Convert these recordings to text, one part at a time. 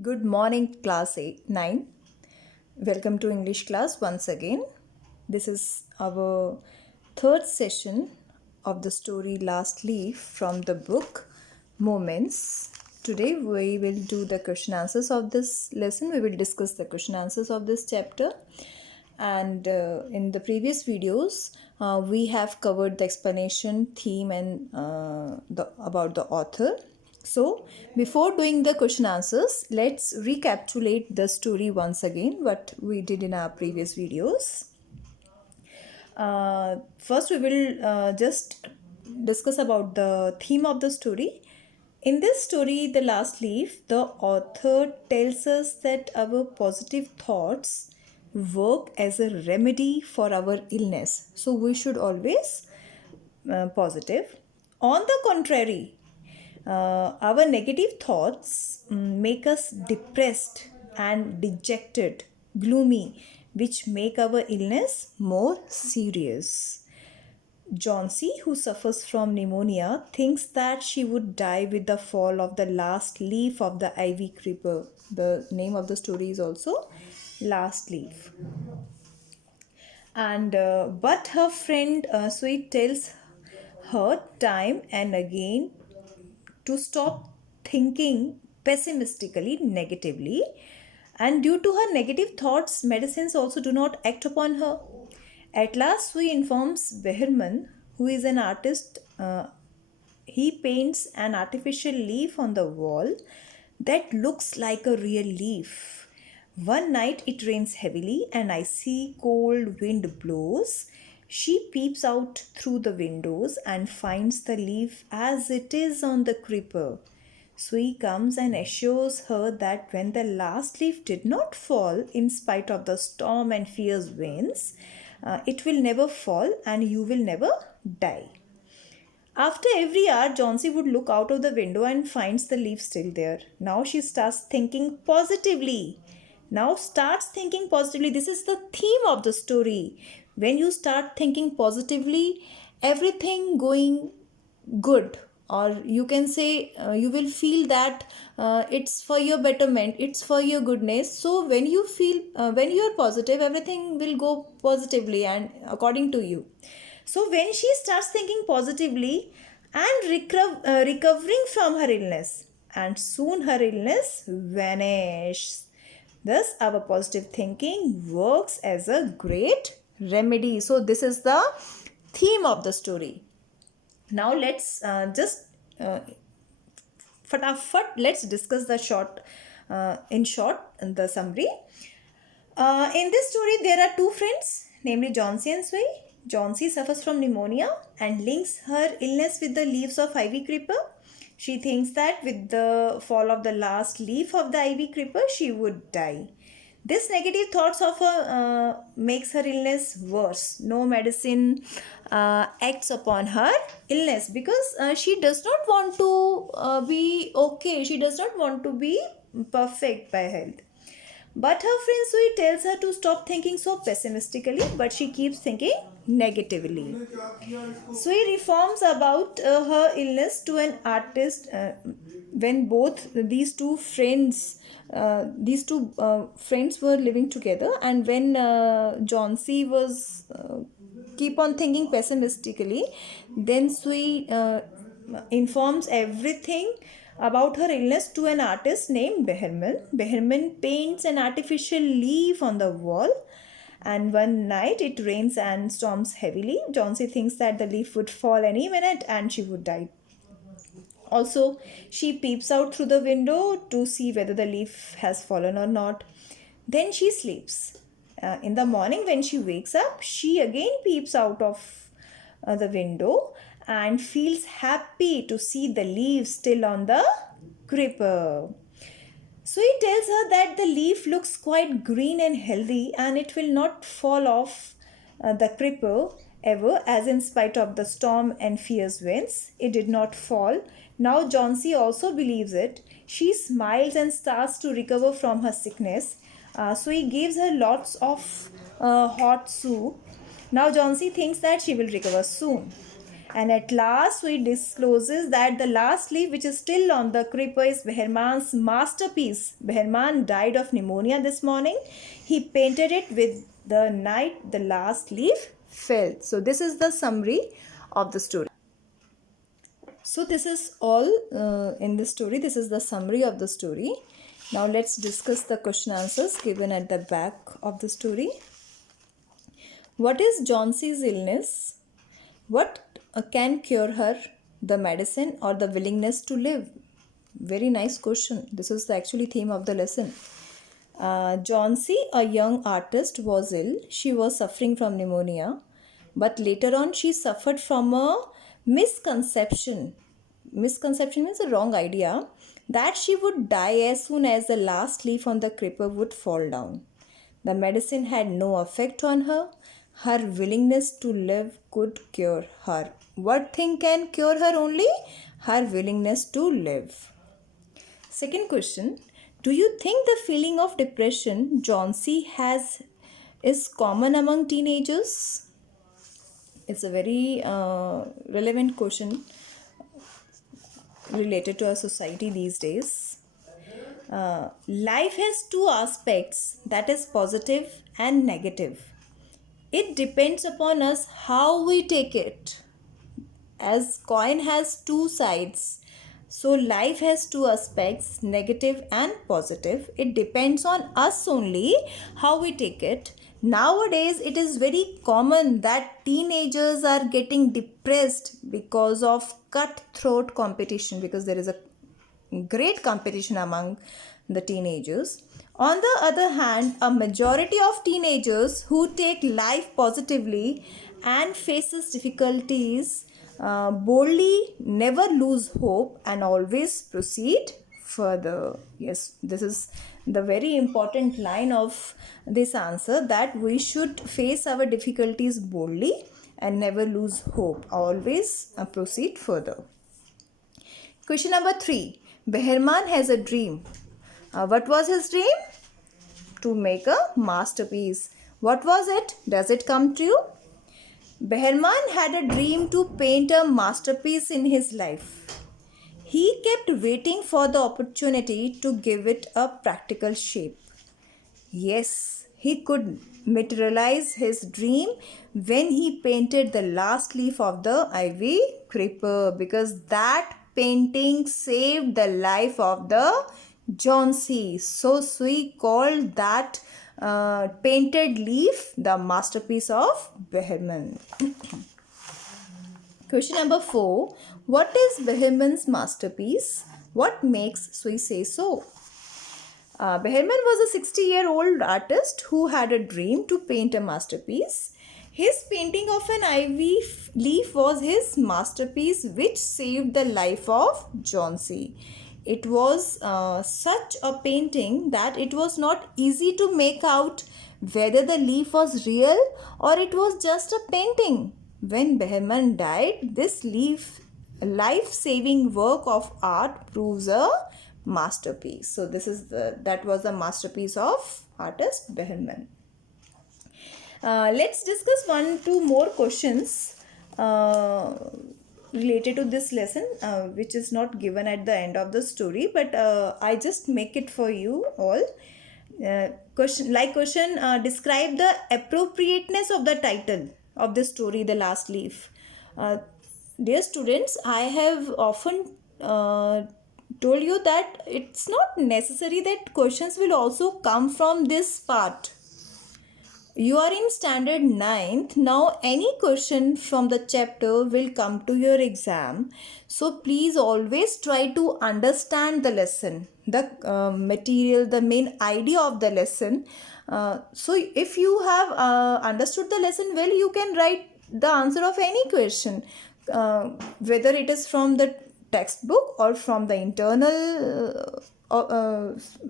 Good morning, class 9. Welcome to English class once again. This is our third session of the story Last Leaf from the book Moments. Today we will do the question answers of this lesson. We will discuss the question answers of this chapter. And in the previous videos, we have covered the explanation, theme, and about the author. So, before doing the question answers, let's recapitulate the story once again, what we did in our previous videos. First, we will just discuss about the theme of the story. In this story, The Last Leaf, the author tells us that our positive thoughts work as a remedy for our illness. So, we should always positive. On the contrary, our negative thoughts make us depressed and dejected, gloomy, which make our illness more serious. Johnsy, who suffers from pneumonia, thinks that she would die with the fall of the last leaf of the ivy creeper. The name of the story is also Last Leaf. And but her friend Sweet tells her time and again to stop thinking pessimistically, negatively. And due to her negative thoughts, medicines also do not act upon her. At last, Sui informs Behrman, who is an artist. He paints an artificial leaf on the wall that looks like a real leaf. One night it rains heavily, and icy cold wind blows. She peeps out through the windows and finds the leaf as it is on the creeper. Sui comes and assures her that when the last leaf did not fall, in spite of the storm and fierce winds, it will never fall and you will never die. After every hour, Johnsy would look out of the window and finds the leaf still there. Now she starts thinking positively. Now starts thinking positively. This is the theme of the story. When you start thinking positively, everything going good, or you can say you will feel that it's for your betterment, it's for your goodness. So when you feel when you are positive, everything will go positively and according to you. So when she starts thinking positively and recovering from her illness, and soon her illness vanishes. Thus, our positive thinking works as a great remedy. So, this is the theme of the story. Now, let's just let's discuss the in the summary. In this story, there are two friends, namely Johnsy and Sui. Johnsy suffers from pneumonia and links her illness with the leaves of ivy creeper. She thinks that with the fall of the last leaf of the ivy creeper, she would die. This negative thoughts of her makes her illness worse. No medicine acts upon her illness because she does not want to be okay. She does not want to be perfect by health. But her friend Sui tells her to stop thinking so pessimistically, but she keeps thinking negatively. Sui reforms about her illness to an artist when both these two friends were living together, and when Johnsy was keep on thinking pessimistically, then Sui informs everything about her illness to an artist named Behrman. Behrman paints an artificial leaf on the wall, and one night it rains and storms heavily. Johnsy thinks that the leaf would fall any minute and she would die. Also, she peeps out through the window to see whether the leaf has fallen or not. Then she sleeps. In the morning, when she wakes up, she again peeps out of the window and feels happy to see the leaves still on the creeper. So he tells her that the leaf looks quite green and healthy and it will not fall off the creeper ever, as in spite of the storm and fierce winds, it did not fall. Now Johnsy also believes it. She smiles and starts to recover from her sickness. So he gives her lots of hot soup. Now Johnsy thinks that she will recover soon. And at last, Sweet discloses that the last leaf which is still on the creeper is Behrman's masterpiece. Behrman died of pneumonia this morning. He painted it with the night the last leaf fell. So this is the summary of the story. So this is all in the story. This is the summary of the story. Now let's discuss the question answers given at the back of the story. What is Johnsey's illness? What can cure her? The medicine or the willingness to live? Very nice question. This is the actually theme of the lesson. Johnsey, a young artist, was ill. She was suffering from pneumonia. But later on, she suffered from a misconception. Misconception means a wrong idea that she would die as soon as the last leaf on the creeper would fall down. The medicine had no effect on her. Her willingness to live could cure her. What thing can cure her only? Her willingness to live. Second question. Do you think the feeling of depression Johnsey has is common among teenagers? It's a very relevant question related to our society these days. Life has two aspects, that is positive and negative. It depends upon us how we take it. As coin has two sides, so life has two aspects, negative and positive. It depends on us only how we take it. Nowadays it is very common that teenagers are getting depressed because of cutthroat competition, because there is a great competition among the teenagers. On the other hand, a majority of teenagers who take life positively and faces difficulties boldly never lose hope and always proceed further. Yes, this is the very important line of this answer, that we should face our difficulties boldly and never lose hope, always proceed further. Question number 3. Behrman has a dream. What was his dream? To make a masterpiece. What was it? Does it come true? Behrman had a dream to paint a masterpiece in his life. He kept waiting for the opportunity to give it a practical shape. Yes, he could materialize his dream when he painted the last leaf of the ivy creeper, because that painting saved the life of the Johnsey. So we called that painted leaf the masterpiece of Behrman. Question number 4. What is Behrman's masterpiece? What makes Sui say so? Behrman was a 60-year-old artist who had a dream to paint a masterpiece. His painting of an ivy leaf was his masterpiece, which saved the life of Johnsey. It was such a painting that it was not easy to make out whether the leaf was real or it was just a painting. When Behrman died, this life-saving work of art proves a masterpiece. So that was a masterpiece of artist Behrman. Let's discuss 1-2 more questions related to this lesson, which is not given at the end of the story, but I just make it for you all. Question, describe the appropriateness of the title of the story, The Last Leaf. Dear students, I have often told you that it's not necessary that questions will also come from this part. You are in standard 9th. Now any question from the chapter will come to your exam. So please always try to understand the lesson, the material, the main idea of the lesson. So if you have understood the lesson well, you can write the answer of any question, whether it is from the textbook or from the internal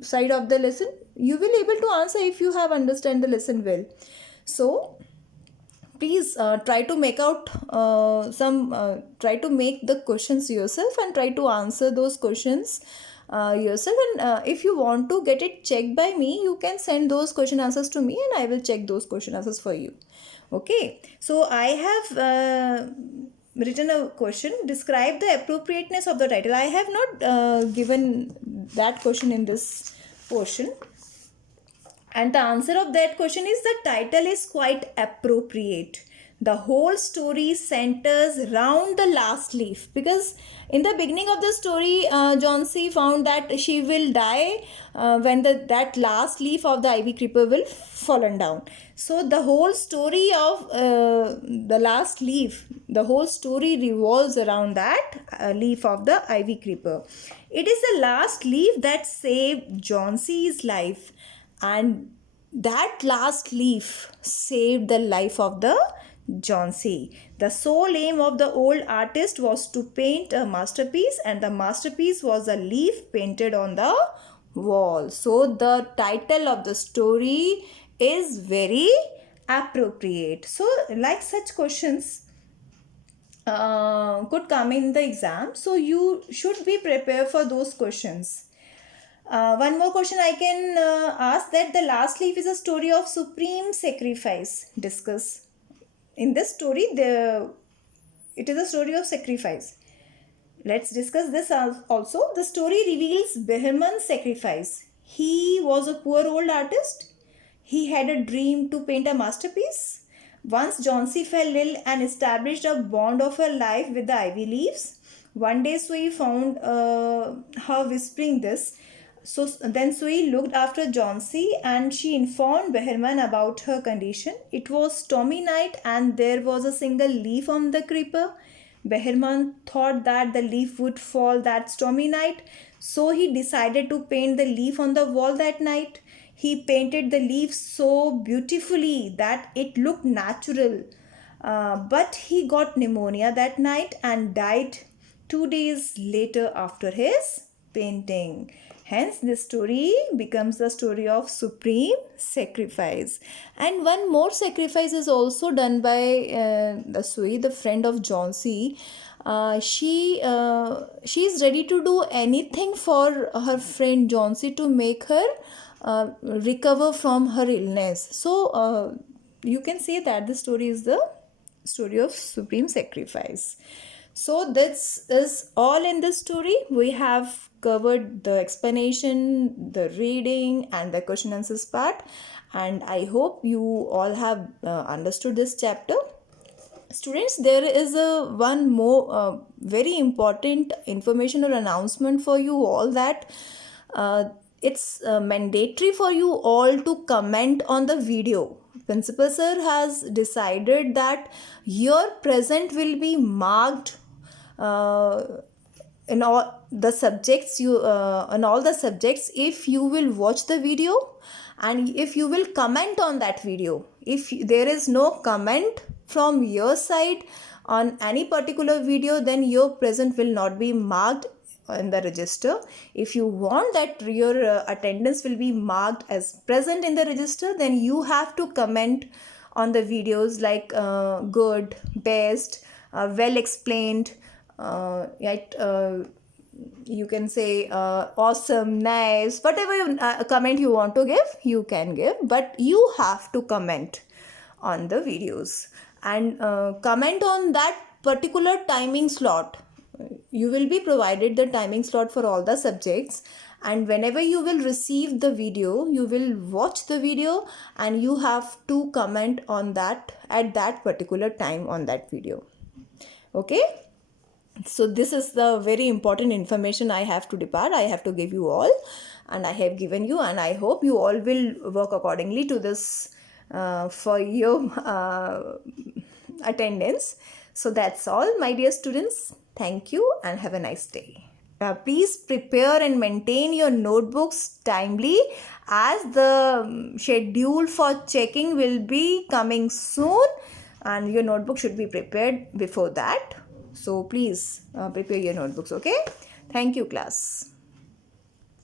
side of the lesson. You will able to answer if you have understand the lesson well. So please try to make out try to make the questions yourself and try to answer those questions yourself. And if you want to get it checked by me, you can send those question answers to me and I will check those question answers for you. Okay, so I have written a question, describe the appropriateness of the title. I have not given that question in this portion, and the answer of that question is the title is quite appropriate. The whole story centers round the last leaf, because in the beginning of the story, Johnsy found that she will die when that last leaf of the ivy creeper will fallen down. So the whole story of the last leaf, the whole story revolves around that leaf of the ivy creeper. It is the last leaf that saved Johnsy's life, and that last leaf saved the life of the Johnsy. The sole aim of the old artist was to paint a masterpiece, and the masterpiece was a leaf painted on the wall. So the title of the story is very appropriate. So like such questions could come in the exam, so you should be prepared for those questions. One more question I can ask, that the last leaf is a story of supreme sacrifice. Discuss. In this story, it is a story of sacrifice. Let's discuss this also. The story reveals Behrman's sacrifice. He was a poor old artist. He had a dream to paint a masterpiece. Once Johnsy fell ill and established a bond of her life with the ivy leaves. One day Sui found her whispering this. So then Sui looked after Johnsy and she informed Behrman about her condition. It was stormy night and there was a single leaf on the creeper. Behrman thought that the leaf would fall that stormy night, so he decided to paint the leaf on the wall that night. He painted the leaf so beautifully that it looked natural. But he got pneumonia that night and died 2 days later after his painting. Hence, this story becomes the story of supreme sacrifice. And one more sacrifice is also done by the Sui, the friend of Johnsy. She is ready to do anything for her friend Johnsy to make her recover from her illness. So you can say that the story is the story of supreme sacrifice. So this is all in this story. We have covered the explanation, the reading and the question answers part, and I hope you all have understood this chapter. Students, there is a one more very important information or announcement for you all, that it's mandatory for you all to comment on the video. Principal sir has decided that your present will be marked in all the subjects if you will watch the video and if you will comment on that video. If there is no comment from your side on any particular video, then your present will not be marked in the register. If you want that your attendance will be marked as present in the register, then you have to comment on the videos like good, best, well explained, you can say awesome, nice, whatever comment you want to give, you can give, but you have to comment on the videos and comment on that particular timing slot. You will be provided the timing slot for all the subjects, and whenever you will receive the video, you will watch the video and you have to comment on that at that particular time on that video. Okay, so this is the very important information I have to depart. I have to give you all, and I have given you, and I hope you all will work accordingly to this for your attendance. So that's all, my dear students. Thank you and have a nice day. Please prepare and maintain your notebooks timely, as the schedule for checking will be coming soon and your notebook should be prepared before that. So please prepare your notebooks. Okay. Thank you, class.